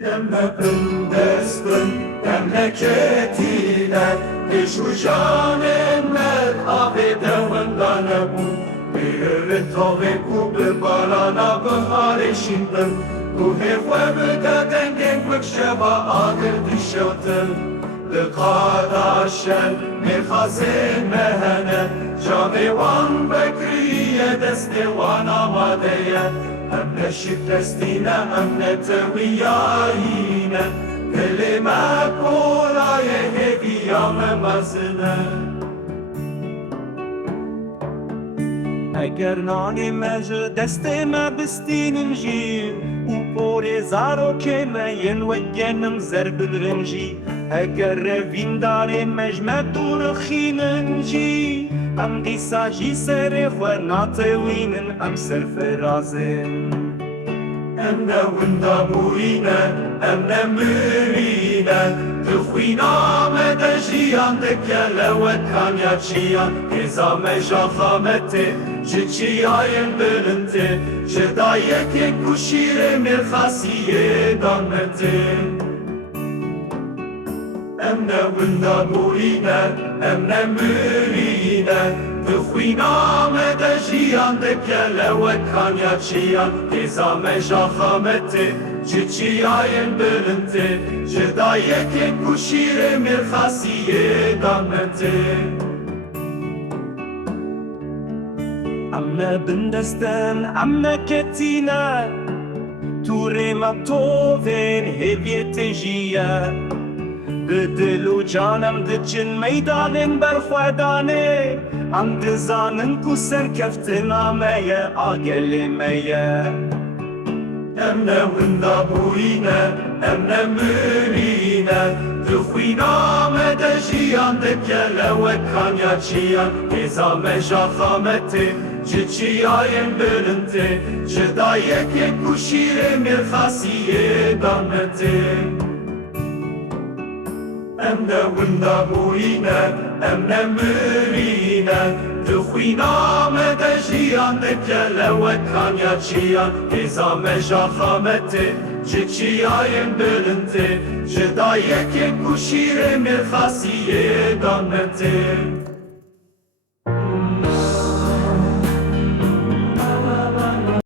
Demlekindestin memleketine Şu canemler abidevinden bu Bir tabi kubbe barana bahar eşinden Bu hefve dengin mükşeba adır düşüldün Likadaşen mefazin mehene Canevan bekriye destevan amadeye Hem ne şiddestine hem ne teviyayine Kelime kolay heviyame mazine Eger nani mece desteme bistinin ji U pore zaro keme yen vegenim zerbin ji Eger revindare mejmetur khinin ji Am disa ji sere fernate winin am serferazin Em ne winda burine, em ne mürine Tıfina mede jiyan de kelevet kanya çiyan Keza meja khamete, çiçiyayen bölünte Jedayeke kuşire mirhasiye danmete Em ne winda burine, em ne mürine Tıfina mede jiyan de kelevet kanya çiyan Keza meja khamete, çiçiyayen bölünte Jedayeke kuşire mirhasiye danmete Amne bindesten, amne ketine Ture matoven hevyete jiye Dilu canım diçin meydanın berfadane Am dizanın ku serkeftin ameye agelimeye Emne winda buine, emne mürine Tıfina mede jiyan de kelevet kanya çiyan Keza meja khamete, çiçiyayen bölünte Jedayeke kuşire mirhasiye danmete Emne winda buine, emne mürine Tıfina mede jiyan de kelevet kanya çiyan Keza meja khamete, çiçiyayen bölünte Jedayeke kuşire mirhasiye danmete